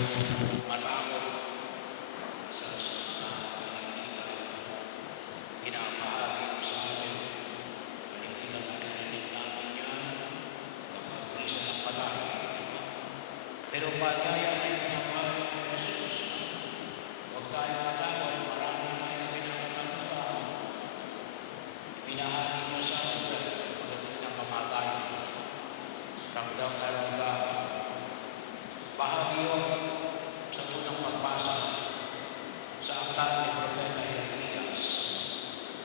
matakot sa pinagkita. Pinapahagi mo sa atin. Pinagkita natin natin yan kapag isa ng patay. Pero pagkaya ay pinapahagi ng Jesus. Huwag tayo matakot. Marami tayo pinapahagi ng tao. Pinahagi mo sa atin pagdating ng pamatay. Ramdam na ramdam. Bahagi yun sa unang pagbasa sa aklat ni Propeta Jeremias.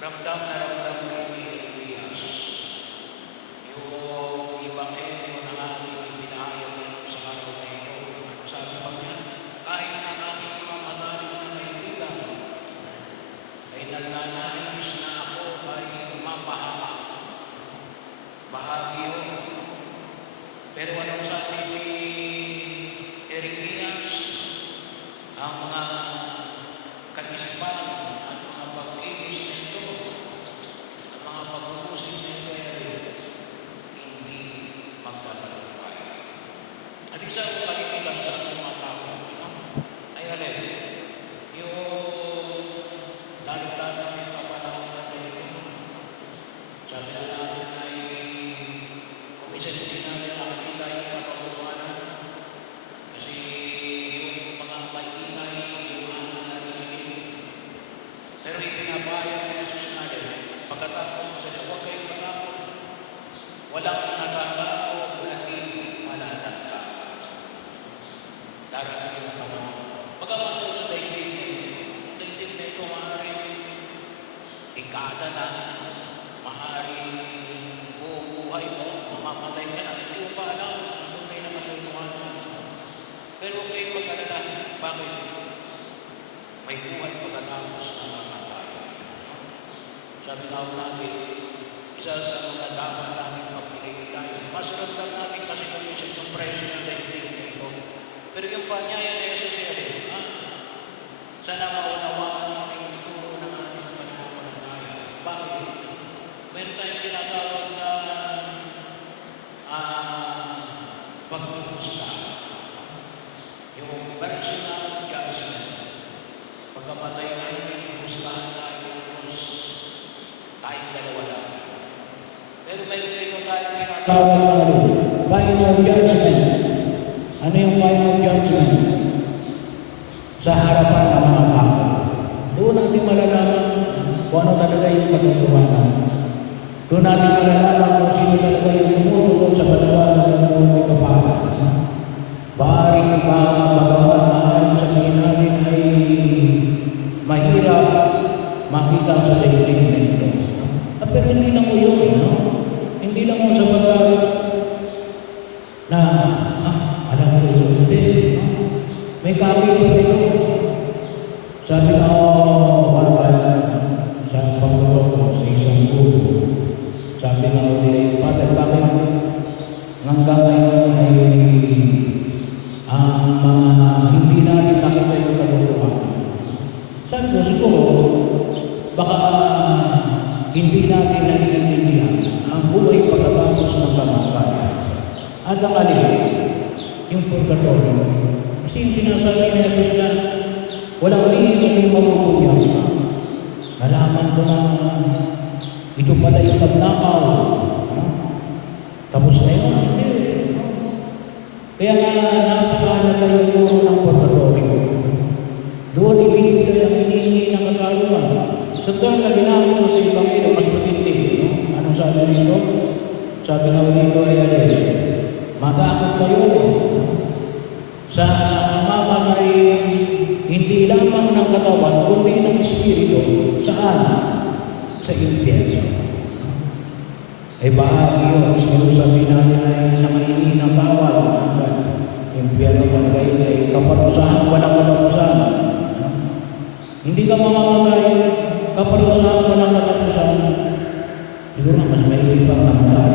Ramdam na ramdam ni Jeremias yung ibanghelyo na ating pinahayag ngayon sa araw na ito. Ano sabi pa niya? Kahit ang aking mamataling na kaibigan ay nagnanais na ako ay mapahamak. Bahagi yun. Pero anong sabi ni Jeremias? Ang mga kaisipan at mga pag-ibig nito, ang mga pag-uusig nito ay hindi magtatagumpay. At isa ang kalimitan sa ating mga tao ay alin, yung lalo-lalo na yung kapanahon natin ito. Sabi na natin ay kumisan din natin nakakita yung kapag-uwanan kasi yung mga maingay yung ating narinig. Pero ipinapayag ni Jesus natin pagkatapos sa siya, huwag kayong matakot. Walang natatakot na di malalagta. Darating yung panahon. Pagkatapos sa daigdig na ito, maaaring dekada na, maaaring buong buhay mo, mamamatay ka na, hindi mo pa alam kung may nakatulungan. Pero huwag kayong mag-alala. Bakit? May buhay pagkatapos ng mamatay. Sabi nga natin, isa sa mga dapat namin magpilay tayo. Mas ramdam natin kasi kung yung presyo ng daigdig na ito. Pero yung panyaya na yung sasali, sana maunawaan natin yung turo ng ating pananampalataya. Bakit? Meron tayong tinatawag na pag-uusga. Yung personal judgment. Pagkamatay na yung husgahan tayo ng Diyos, tayong dalawa lang. Pero meron tayo tinatawag na final judgment. Ano yung final judgment? Sa harapan ng mga tao. Doon natin malalaman kung ano talaga yung pagkatuwanan. Doon natin malalaman kung sino talaga yung tumutulong sa panawagan ng buhay kapala. Baring magawa na ayon sa tingin natin ay mahirap makita sa daigdig na ito. Pero hindi lang mo yun, no? Hindi lang mo sa pagkakas na, alam ko yun, hindi. May kami pa dito. Sabi na bakal sa pagtutulong sa isang pulo. Sabi nga ulit, Father, bakit hanggang ngayon ay ang mga hindi natin nakita yung kalutuhan? Sabi ko, siguro, baka hindi natin naiintindihan ang buhay pagkatapos ng pamatay. At ang alin, yung purgatorio. Kasi yung sinasabi ni Jesus na walang lihin yung marunong. Nalaman ko na ito pala yung pagnakaw. Tapos na yun. Hindi. Kaya nga napakahalaga yung turo ng purgatorio. Doon ibigay ang hinihingi ng katarungan. Sa doon na ginamit ko sa ibang ilo, mas matindi. No? Anong sabi nito? Sabi na dito ay alin. Matakot kayo sa mamamatay hindi lamang ng katawan, kundi ng espiritu. Saan? Sa impyerno. Ay bahagi yun. Siguro sabihin natin ay nakainin ng bawal. Impyerno talaga yun ay kaparusahan, walang katapusan. Hindi ka mamamatay, kaparusahan, walang katapusan. Siguro mas mahirap ang mamatay.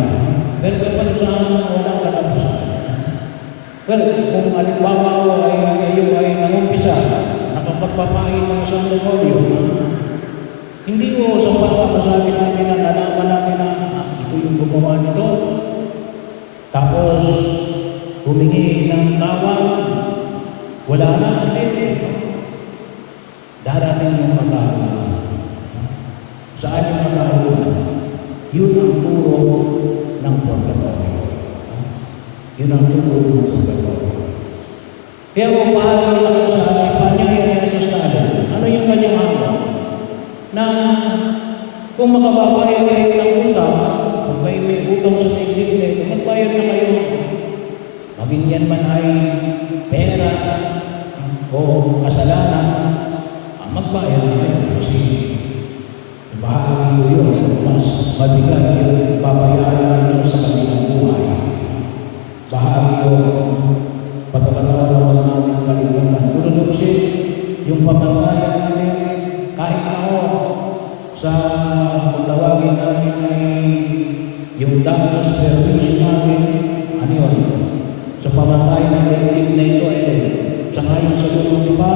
Pero kaparusahan, walang katapusan. Well, kung halimbawa ko ay kayo ay nangumpisa, nakapagpapain ng isang demonyo, hindi ko sa pagpapasabi namin na nalaman namin na ito yung gumawa nito. Tapos, humingi ng tawag, Wala na, hindi. Darating yung pagkakaroon. Saan yung pagkakaroon? Yun ang turo ng purgatorio. Yun ang turo ng purgatorio. Kaya kung paano lang sa pangyayari ng sustado, ano yung kanyang hanggang? Na kung makababayad kayo ng utang, kung kayo may utang sa tigil nito, magbayad na kayo. Maging yan man ay pera o kasalanan, magbayad na kayo. Kasi bahagi yun, mas mabigat yung babayaran nyo sa kanilang buhay. Bahagi yun, pagkakataon natin kalimutan. Tuloy-tuloy yung pamatayan natin, kahit ako, sa tawagin natin ay yung damage permission natin, ano yun? Sa pamatayan ng daigdig na ito ay sa ngayon sa lulong diba,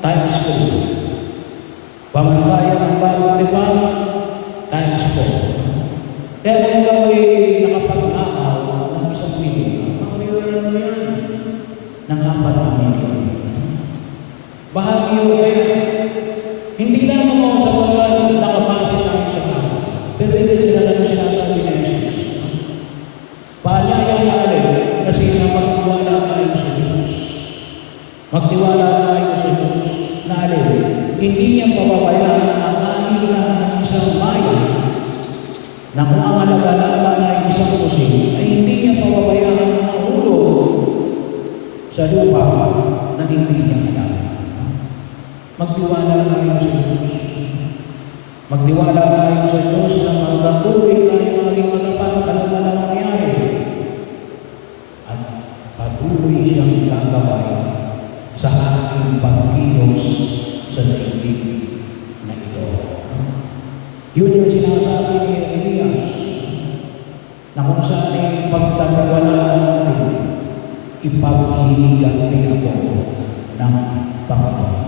times 2. Pamatayan ng bagong diba, times 4. Kaya kung kami nakapagnakaw ng isang milyon, mamayaran mo yan ng 4 na milyon. Bahagi yun kaya, hindi lang mo sa mga nakapasok tayo sa tao, pero hindi sila lang sinasabi na Jesus. Paanyaya na alin, kasi na magtiwala tayo sa Diyos. Magtiwala tayo sa Diyos na alin, hindi niya pababayaan ang kanila ng isang bayan na kung ang alagalaman ay isang kusing, ay hindi niya pababayaan ang mahulog sa lupa na hindi niya alam. Magtiwala tayo sa Diyos. Magtiwala tayo sa Diyos na magpatuloy tayo maging matapat ano man ang mangyari. At patuloy siyang gagawin sa ating pagkilos sa daigdig na ito. Yun yung sinasabi ni Elias na kung saan ay pagtatiwalaan natin, ipag-ihigan din ako ng Panginoon.